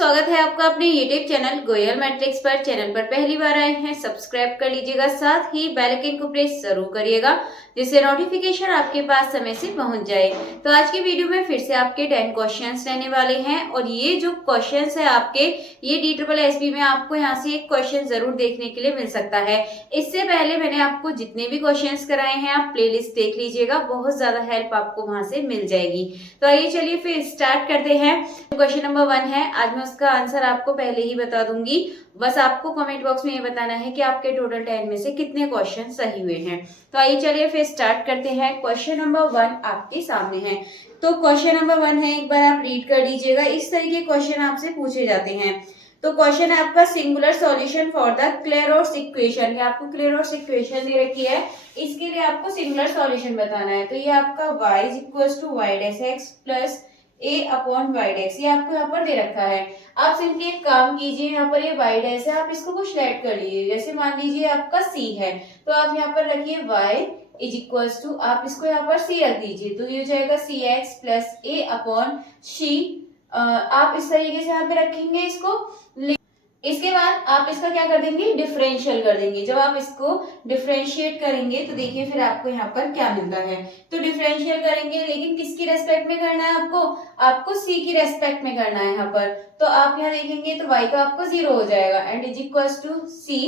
स्वागत है आपका अपने YouTube चैनल गोयल मैट्रिक्स पर। चैनल पर पहली बार आए हैं सब्सक्राइब कर लीजिएगा, साथ ही बेल आइकन को प्रेस जरूर करिएगा जिससे नोटिफिकेशन आपके पास समय से पहुंच जाए। तो आज की वीडियो में फिर से आपके 10 क्वेश्चंस रहने वाले हैं और ये जो क्वेश्चंस है आपके ये DSSB में आपको यहाँ से एक क्वेश्चन जरूर देखने के लिए मिल सकता है। इससे पहले मैंने आपको जितने भी क्वेश्चंस कराए हैं आप प्लेलिस्ट देख लीजिएगा, बहुत ज्यादा हेल्प आपको वहां से मिल जाएगी। तो आइए चलिए फिर स्टार्ट करते हैं। क्वेश्चन नंबर 1 है, आज मैं उसका आंसर आपको पहले ही बता दूंगी, बस आपको कमेंट बॉक्स में ये बताना है कि आपके टोटल 10 में से कितने क्वेश्चन सही हुए हैं। तो आइए चलिए फिर स्टार्ट करते हैं। क्वेश्चन नंबर 1 आपके सामने है। तो क्वेश्चन नंबर 1 है, एक बार आप रीड कर लीजिएगा। इस तरीके क्वेश्चन आपसे पूछे जाते हैं। तो क्वेश्चन है आपका singular solution for the Clairaut's equation. ये आपको क्लेरोस इक्वेशन दे रखी है, इसके लिए आपको सिंगुलर सॉल्यूशन बताना है। तो ये आपका y is equal to y dash x plus a upon y dash, ये आपको यहाँ पर दे रखा है। आप सिंपली एक काम कीजिए, यहाँ पर ये वाई डैश है, आप इसको कुछ लेट कर लीजिए। जैसे मान लीजिए आपका c है, तो आप यहाँ पर रखिए y इज इक्वल टू, आप इसको यहाँ पर c रख दीजिए, तो ये हो जाएगा सी एक्स प्लस a अपॉन सी। आप इस तरीके से यहाँ पे रखेंगे इसको। इसके बाद आप इसका क्या कर देंगे, डिफरेंशियल कर देंगे। जब आप इसको डिफरेंशिएट करेंगे तो देखिए फिर आपको यहाँ पर क्या मिलता है। तो डिफरेंशियल करेंगे, लेकिन किसकी रेस्पेक्ट में करना है आपको c की रेस्पेक्ट में करना है यहाँ पर। तो आप यहाँ देखेंगे तो y का आपको 0 हो जाएगा and is equal to c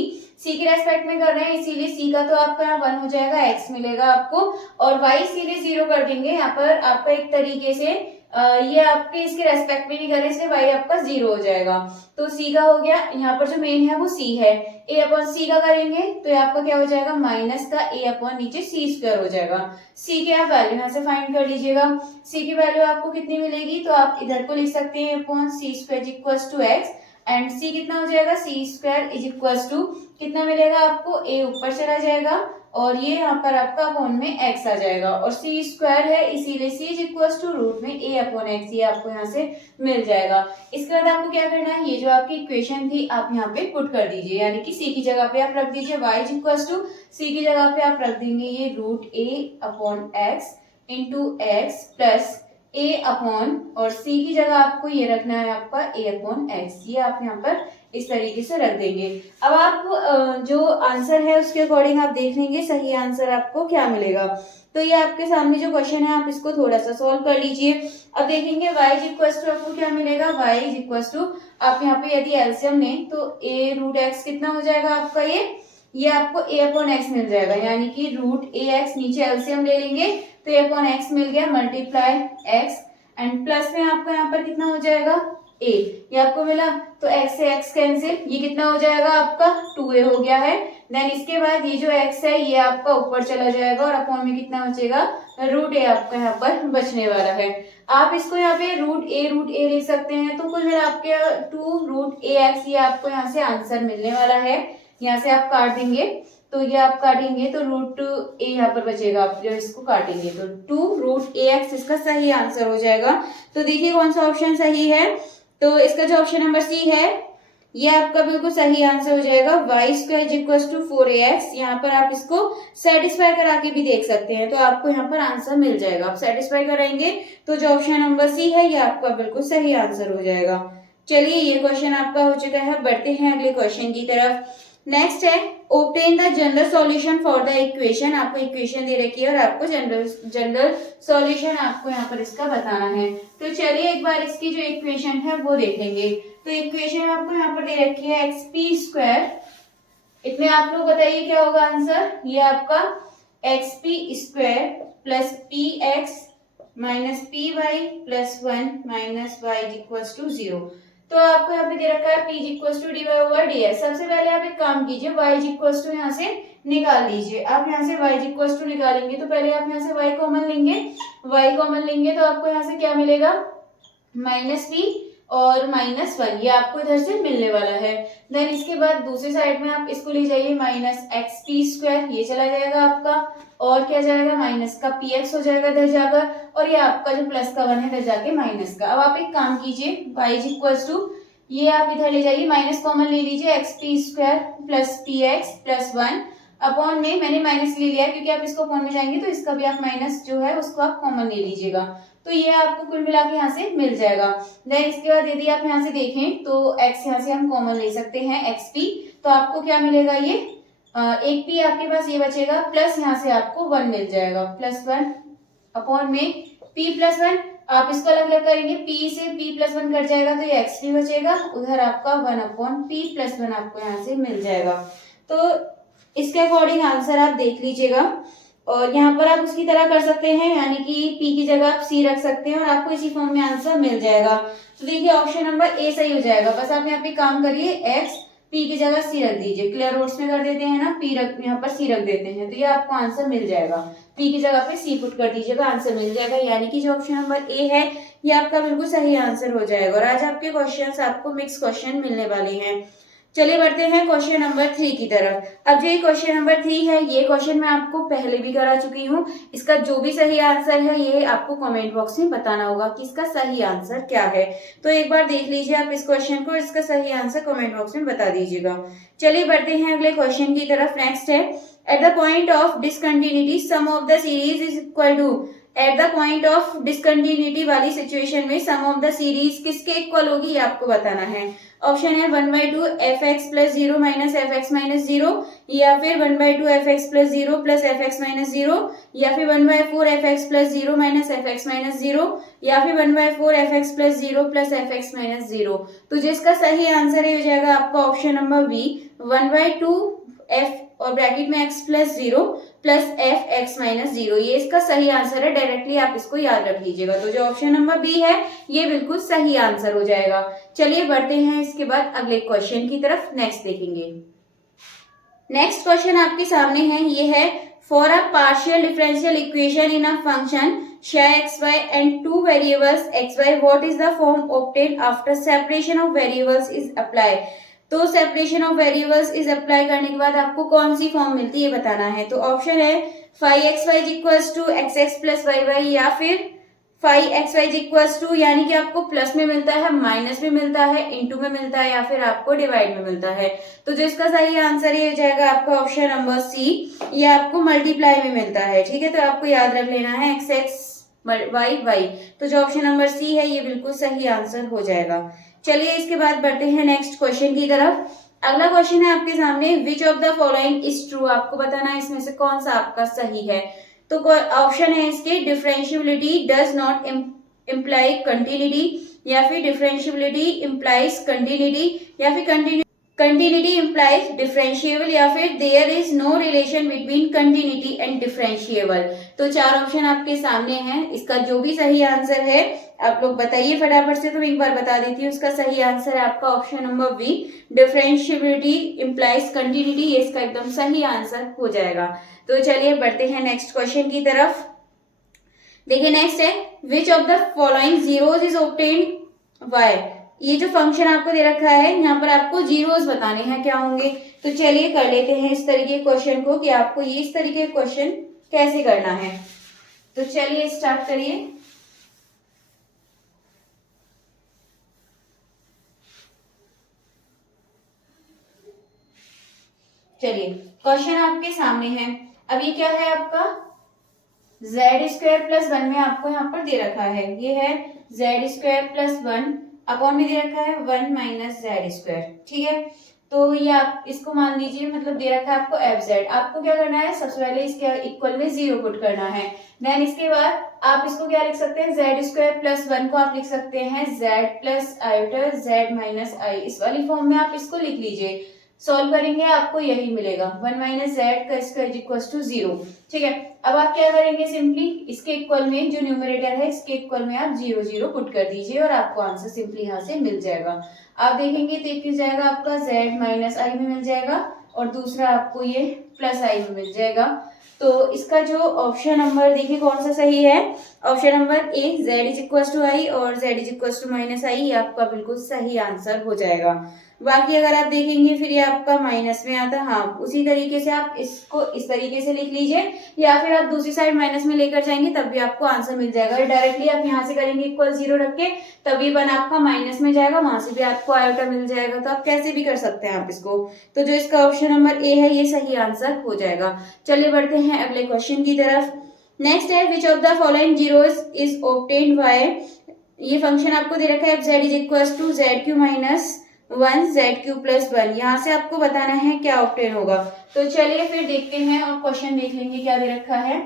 की रेस्पेक्ट में कर रहे हैं, इसीलिए c का तो आपका यहाँ 1 हो जाएगा, x मिलेगा आपको, और y इसीलिए 0 कर देंगे यहाँ पर। आपका एक तरीके से ये आपके इसके रेस्पेक्ट में नहीं कर रहे, इसलिए y आपका 0 हो जाएगा। तो c का हो गया, यहाँ पर जो मेन है वो c है। a अपॉन c का करेंगे तो ये आपका क्या हो जाएगा, माइनस का a अपॉन नीचे c स्क्वायर हो जाएगा। c की आप वैल्यू यहाँ से फाइंड कर लीजिएगा। c की वैल्यू आपको कितनी मिलेगी, तो आप इधर को लिख सकते हैं upon c square equal to x and c कितना हो जाएगा, c square is equal to कितना मिलेगा आपको, a ऊपर चला जाएगा और ये यहाँ पर आपका अपॉन में x आ जाएगा, और c स्क्वायर है इसीलिए c is equal to root में a अपॉन x, ये आपको यहाँ से मिल जाएगा। इसके बाद आपको क्या करना है, ये जो आपकी इक्वेशन थी आप यहाँ पे पुट कर दीजिए, यानी कि c की जगह पे आप रख दीजिए y is equal to, c की जगह पे आप रख देंगे ये root a upon x into x plus a upon, और c की जगह आपको ये रखना है आपका a अपॉन x, ये आप यहाँ पर इस तरीके से रख देंगे। अब आप जो आंसर है उसके अकॉर्डिंग आप देख लेंगे सही आंसर आपको क्या मिलेगा। तो ये आपके सामने जो क्वेश्चन है आप इसको थोड़ा सा सॉल्व कर लीजिए। अब देखेंगे y इज इक्वल टू आपको क्या मिलेगा, y इज इक्वल टू आप यहाँ पे यदि एलसीएम लें तो a रूट एक्स कितना हो जाएगा आपका, ये आपको a अपॉन एक्स मिल जाएगा, यानी कि रूट a एक्स, नीचे एलसीएम ले लेंगे तो a अपॉन एक्स मिल गया, मल्टीप्लाई x एंड प्लस में आपको यहाँ पर कितना हो जाएगा a, ये आपको मिला। तो x से x कैंसिल, ये कितना हो जाएगा आपका 2a हो गया है। देन इसके बाद ये जो x है ये आपका ऊपर चला जाएगा और अपॉन में कितना बचेगा, रूट a आपका यहाँ पर बचने वाला है। आप इसको यहाँ पे रूट a लिख सकते हैं, तो कुल मिला आपके 2 रूट ax, ये आपको यहाँ से आंसर मिलने वाला है। यहाँ से आप काट देंगे तो ये आप काटेंगे तो रूट a यहाँ पर बचेगा, आप जब इसको काटेंगे तो 2 रूट ax इसका सही आंसर हो जाएगा। तो देखिए कौन सा ऑप्शन सही है, तो इसका जो ऑप्शन नंबर सी है ये आपका बिल्कुल सही आंसर हो जाएगा। y square equal to 4ax, यहाँ पर आप इसको सेटिस्फाई करा के भी देख सकते हैं, तो आपको यहाँ पर आंसर मिल जाएगा। आप सेटिस्फाई कराएंगे तो जो ऑप्शन नंबर सी है ये आपका बिल्कुल सही आंसर हो जाएगा। चलिए ये क्वेश्चन आपका हो चुका है, बढ़ते हैं अगले क्वेश्चन की तरफ। नेक्स्ट है, obtain the general solution for the equation. आपको इक्वेशन दे रखी है और आपको जनरल सॉल्यूशन आपको यहाँ पर इसका बताना है। तो चलिए एक बार इसकी जो इक्वेशन है वो देखेंगे। तो इक्वेशन आपको यहाँ पर दे रखी है एक्स पी स्क्वायर, इसमें आप लोग बताइए क्या होगा आंसर, ये आपका x p square plus p x minus p y plus 1 minus y equal to 0। तो आपको यहाँ पे दे रखा है p इक्वल टू d y over d s. सबसे पहले आप एक काम कीजिए, y इक्वल टू यहाँ से निकाल लीजिए। आप यहाँ से y इक्वल टू निकालेंगे तो पहले आप यहाँ से y कॉमन लेंगे तो आपको यहाँ से क्या मिलेगा, माइनस p और माइनस 1, ये आपको इधर से मिलने वाला है। देन इसके बाद दूसरी साइड में आप इसको ले जाइए, माइनस एक्स पी स्क्वायर, ये चला जाएगा आपका, और क्या जाएगा, माइनस का पी एक्स हो जाएगा इधर जाकर, और ये आपका जो प्लस का 1 है इधर जाके माइनस का। अब आप एक काम कीजिए, y इज इक्वल टू ये आप इधर ले जाइए, माइनस कॉमन ले लीजिए, x p square plus p x plus 1 upon में मैंने माइनस ले लिया क्योंकि आप इसको अपॉन में जाएंगे तो इसका भी आप माइनस जो है उसको आप कॉमन ले लीजिएगा, तो ये आपको कुल मिला के यहाँ से मिल जाएगा। देन इसके बाद यदि आप यहाँ से देखें तो x यहाँ से हम कॉमन ले सकते हैं xp, तो आपको क्या मिलेगा, ये एक p आपके पास ये बचेगा, प्लस यहाँ से आपको 1 मिल जाएगा, +1 अपॉन में p + 1। आप इसको अलग अलग करेंगे, p से p + 1 कट जाएगा तो ये xp बचेगा, उधर आपका 1/p + 1 आपको यहाँ से मिल जाएगा। तो इसके अकॉर्डिंग आंसर आप देख लीजिएगा, और यहाँ पर आप उसकी तरह कर सकते हैं, यानी कि p की जगह आप c रख सकते हैं और आपको इसी फॉर्म में आंसर मिल जाएगा। तो देखिए ऑप्शन नंबर ए सही हो जाएगा। बस आप यहाँ पे काम करिए, x p की जगह c रख दीजिए, क्लियर रोड्स में कर देते हैं ना, p रख यहाँ पर c रख देते हैं, तो ये आपको आंसर मिल जाएगा। p की जगह पे c पुट कर दीजिएगा, आंसर मिल जाएगा, यानी कि जो ऑप्शन नंबर ए है ये आपका बिल्कुल सही आंसर हो जाएगा। और आज आपके क्वेश्चंस आपको मिक्स क्वेश्चन मिलने वाले हैं। चलिए बढ़ते हैं क्वेश्चन नंबर 3 की तरफ। अब जो ये क्वेश्चन नंबर 3 है, ये क्वेश्चन मैं आपको पहले भी करा चुकी हूँ। इसका जो भी सही आंसर है ये आपको कमेंट बॉक्स में बताना होगा कि इसका सही आंसर क्या है। तो एक बार देख लीजिए आप इस क्वेश्चन को, इसका सही आंसर कमेंट बॉक्स में बता दीजिएगा। चलिए बढ़ते हैं अगले क्वेश्चन की तरफ। नेक्स्ट है, at the point of discontinuity sum of the series is equal to. At the point of discontinuity वाली सिचुएशन में सम ऑफ द सीरीज किसके इक्वल होगी ये आपको बताना है। ऑप्शन है 1/2 fx + 0 - fx - 0, या फिर 1/2 fx + 0 + fx - 0, या फिर 1/4 fx + 0 - fx - 0, या फिर 1/4 fx + 0 + fx - 0। तो जिसका सही आंसर है हो जाएगा आपका ऑप्शन नंबर बी, 1/2 f और ब्रैकेट में x + 0 + fx - 0। ये इसका सही आंसर है, डायरेक्टली आप इसको याद रख लीजिएगा। तो जो ऑप्शन नंबर बी है ये बिल्कुल सही आंसर हो जाएगा। चलिए बढ़ते हैं इसके बाद अगले क्वेश्चन की तरफ, नेक्स्ट देखेंगे। नेक्स्ट क्वेश्चन आपके सामने है, ये है for a partial differential equation in a function xy and two variables xy, what is the form obtained after separation of variables is applied। तो separation of variables is apply करने के बाद आपको कौन सी फॉर्म मिलती है ये बताना है। तो ऑप्शन है 5xy = xx + yy, या फिर 5xy = यानी कि आपको प्लस में मिलता है, माइनस में मिलता है, इनटू में मिलता है, या फिर आपको डिवाइड में मिलता है। तो जो इसका सही आंसर ये हो जाएगा आपका ऑप्शन नंबर सी, ये आपको मल्टीप्लाई में मिलता है। ठीक है, तो आपको याद रख लेना है xx y। तो जो ऑप्शन नंबर सी है ये बिल्कुल सही आंसर हो जाएगा। चलिए इसके बाद बढ़ते हैं नेक्स्ट क्वेश्चन की तरफ। अगला क्वेश्चन है आपके सामने, विच of the following is true. आपको बताना है इसमें से कौन सा आपका सही है। तो ऑप्शन है इसके, differentiability does not imply continuity, या फिर डिफरेंशिएबिलिटी इम्प्लाइज कंटिन्यूटी, या फिर कंटिन्यूटी इम्प्लाइज डिफरेंशिएबल, या फिर there is no relation between continuity and differentiable. तो चार ऑप्शन आपके सामने हैं, इसका जो भी सही आंसर है आप लोग बताइए फटाफट से। तो एक बार बता देती हूँ, इसका सही आंसर है आपका option number B, differentiability implies continuity, ये इसका एकदम सही आंसर हो जाएगा। तो चलिए बढ़ते हैं नेक्स्ट क्वेश्चन की तरफ। देखिए नेक्स्ट है, which of the following zeros is obtained by. ये जो फंक्शन आपको दे रखा है यहाँ पर आपको जीरोस बताने हैं, क्या होंगे। तो चलिए कर लेते हैं इस तरीके क्वेश्चन को कि आपको ये इस तरीके क्वेश्चन कैसे करना है। तो चलिए स्टार्ट करिए। चलिए क्वेश्चन आपके सामने है। अब ये क्या है आपका, z² + 1 में आपको यहाँ पर दे रखा है, ये है z² + 1 अपॉन में दे रखा है 1 - z²। ठीक है, तो ये आप इसको मान लीजिए, मतलब दे रखा है आपको fz। आपको क्या करना है, सबसे पहले इसके इक्वल में 0 पुट करना है। देन इसके बाद आप इसको क्या लिख सकते हैं, z² + 1 को आप लिख सकते हैं z + i z - i, इस वाली फॉर्म में आप इसको लिख लीजिए। सॉल्व करेंगे आपको यही मिलेगा, 1 - z² = 0। ठीक है, अब आप क्या करेंगे, सिंपली इसके इक्वल में जो न्यूमरेटर है इसके इक्वल में आप 0 0 पुट कर दीजिए और आपको आंसर सिंपली यहाँ से मिल जाएगा। आप देखेंगे तो एक जाएगा आपका z - i में मिल जाएगा, और दूसरा आपको ये +i में मिल जाएगा। तो इसका जो ऑप्शन नंबर देखिए कौन सा सही है, option number A, z = i और z = -i, ये आपका बिल्कुल सही आंसर हो जाएगा। बाकी अगर आप देखेंगे फिर ये आपका माइनस में आता है, हाँ उसी तरीके से आप इसको इस तरीके से लिख लीजिए, या फिर आप दूसरी साइड माइनस में लेकर जाएंगे तब भी आपको आंसर मिल जाएगा। डायरेक्टली आप यहाँ से करेंगे इक्वल 0 रख के, तभी 1 आपका माइनस में जाएगा, वहां से भी आपको आयोटा मिल जाएगा। तो आप कैसे भी कर सकते हैं आप इसको। तो जो इसका ऑप्शन नंबर ए है ये सही आंसर आंसर हो जाएगा। चलिए बढ़ते हैं अगले क्वेश्चन की तरफ। नेक्स्ट है which of the following zeros is obtained by, ये फंक्शन आपको दे रखा है z is equal to z q minus 1 z q plus 1, यहाँ से आपको बताना है क्या ऑब्टेन होगा। तो चलिए फिर देखते हैं और क्वेश्चन देख लेंगे क्या दे रखा है।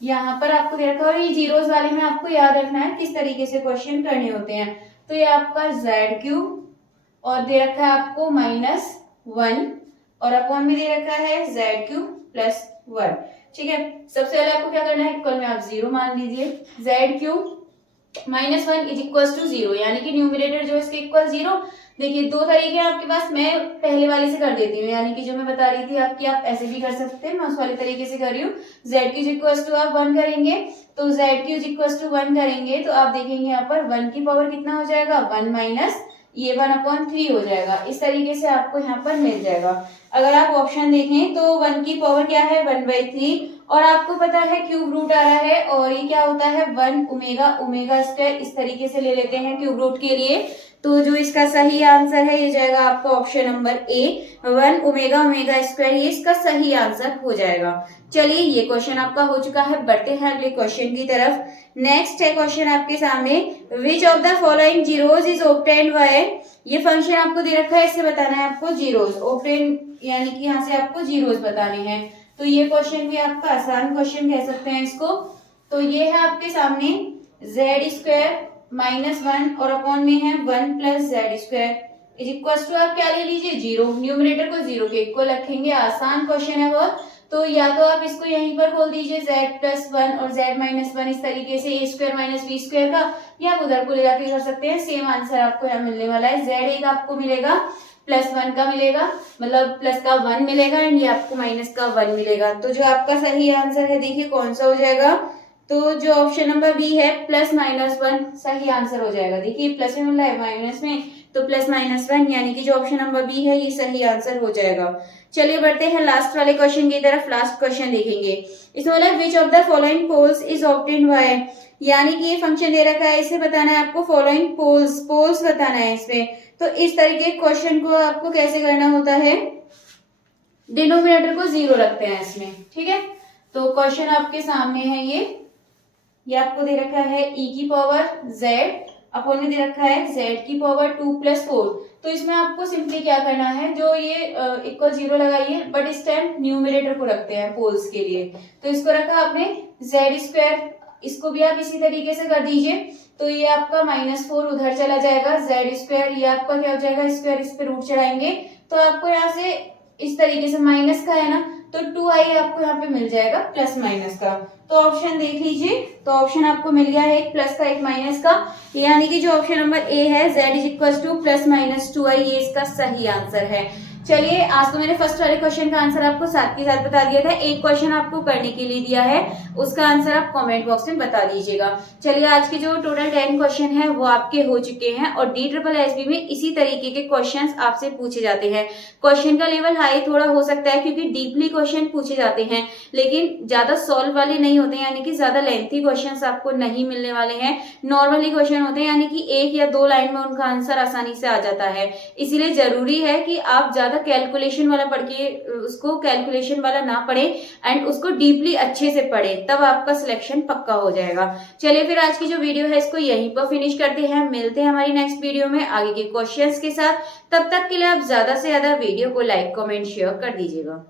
यहाँ पर आपको दे रखा है और ये जीरोस वाले में आपको याद रखना है किस तरीके से क्वेश्चन करने होते हैं। तो ये आपका जेड क्यू और दे रखा है आपको -1 और अपॉन में दे रखा है जेड क्यू प्लस 1। ठीक है, सबसे पहले आपको क्या करना है, इक्वल में आप 0 मान लीजिए। Z q -1 is equal to 0, यानी कि न्यूमरेटर जो है इसके इक्वल 0। देखिए दो तरीके हैं आपके पास, मैं पहले वाले से कर देती हूँ, यानी कि जो मैं बता रही थी आपकी, आप ऐसे भी कर सकते हैं, मैं उस वाले तरीके से कर रही हूँ। जेड क्यू इक्वल टू आप 1 करेंगे, तो जेड क्यू इक्वल टू 1 करेंगे तो आप देखेंगे यहाँ पर 1 की पावर कितना हो जाएगा, 1 माइनस ये 1/3 हो जाएगा। इस तरीके से आपको यहाँ पर मिल जाएगा। अगर आप ऑप्शन देखें तो 1 की पावर क्या है, 1/3, और आपको पता है क्यूब रूट आ रहा है और ये क्या होता है 1 ओमेगा ओमेगा स्क्वायर, इस तरीके से ले लेते हैं क्यूब रूट के लिए। तो जो इसका सही आंसर है ये जाएगा आपका option number A, 1 omega omega square, ये इसका सही आंसर हो जाएगा। चलिए ये क्वेश्चन आपका हो चुका है, बढ़ते हैं अगले क्वेश्चन की तरफ। नेक्स्ट है क्वेश्चन आपके सामने, विच of the following zeros is obtained by, ये फंक्शन आपको दे रखा है, इससे बताना है आपको जीरोस ऑब्टेन, यानी कि यहाँ से आपको जीरोस बताने हैं। तो ये क्वेश्चन भी आपका आसान क्वेश्चन कह सकते हैं इसको। तो ये है आपके सामने जेड स्क्वायर -1 और अपॉन में है 1 plus z square is equal to आप क्या ले लीजिए 0, न्यूमरेटर को 0 के इक्वल रखेंगे। आसान क्वेश्चन है बहुत, तो या तो आप इसको यहीं पर खोल दीजिए z+1 और z-1 इस तरीके से a square minus b square का, या आप उधर को ले जाके कर सकते हैं। सेम आंसर आपको यहाँ मिलने वाला है, z1 आपको मिलेगा +1 का मिलेगा, मतलब प्लस का 1 मिलेगा एंड ये आपको माइनस का 1 मिलेगा। तो जो आपका सही आंसर है देखिए कौन सा हो जाएगा, तो जो ऑप्शन नंबर बी है +-1 सही आंसर हो जाएगा। देखिए प्लस में मिल रहा है माइनस में, तो +-1 यानी कि जो ऑप्शन नंबर बी है ये सही आंसर हो जाएगा। चलिए बढ़ते हैं लास्ट वाले क्वेश्चन की तरफ। लास्ट क्वेश्चन देखेंगे, इसमें बोला which of the following poles is obtained by, यानी कि ये फंक्शन दे रखा है, इसे बताना है आपको फॉलोइंग पोल्स बताना है इसमें। तो इस तरीके क्वेश्चन को आपको कैसे करना होता है, डिनोमिनेटर को 0 रखते हैं इसमें। ठीक है, तो क्वेश्चन आपके सामने है ये आपको दे रखा है e की पावर z अपॉन में दे रखा है z की पावर 2 + 4। तो इसमें आपको सिंपली क्या करना है, जो ये इक्वल 0 लगाइए, बट इस टाइम न्यूमरेटर को रखते हैं पोल्स के लिए। तो इसको रखा आपने z², इसको भी आप इसी तरीके से कर दीजिए। तो ये आपका -4 उधर चला जाएगा, z², ये आपका क्या हो जाएगा स्क्वायर, इस पे रूट चढ़ाएंगे तो आपको यहाँ से इस तरीके से माइनस का है ना, तो 2i आपको यहाँ पे मिल जाएगा प्लस माइनस का। तो ऑप्शन देख लीजिए, तो ऑप्शन आपको मिल गया है एक प्लस का एक माइनस का, यानी कि जो ऑप्शन नंबर ए है z is equal to +-2i, ये इसका सही आंसर है। चलिए आज तो मैंने फर्स्ट वाले क्वेश्चन का आंसर आपको साथ के साथ बता दिया था, एक क्वेश्चन आपको करने के लिए दिया है, उसका आंसर आप कमेंट बॉक्स में बता दीजिएगा। चलिए आज के जो टोटल 10 क्वेश्चन है वो आपके हो चुके हैं और DSSB में इसी तरीके के क्वेश्चंस आपसे पूछे जाते हैं। क्वेश्चन का लेवल हाई थोड़ा हो सकता है क्योंकि डीपली क्वेश्चन पूछे जाते हैं, लेकिन ज्यादा सॉल्व वाले नहीं होते, यानी कि ज्यादा लेंथी क्वेश्चन आपको नहीं मिलने वाले हैं। नॉर्मली क्वेश्चन होते हैं, यानी कि 1 या 2 लाइन में उनका आंसर आसानी से आ जाता है। इसीलिए जरूरी है कि आप ज्यादा कैलकुलेशन वाला पढ़ के उसको कैलकुलेशन वाला ना पढ़े एंड उसको डीपली अच्छे से पढ़े, तब आपका सिलेक्शन पक्का हो जाएगा। चलिए फिर आज की जो वीडियो है इसको यहीं पर फिनिश करते हैं, मिलते हैं हमारी नेक्स्ट वीडियो में आगे के क्वेश्चंस के साथ। तब तक के लिए आप ज्यादा से ज्यादा वीडियो को लाइक कमेंट शेयर कर दीजिएगा।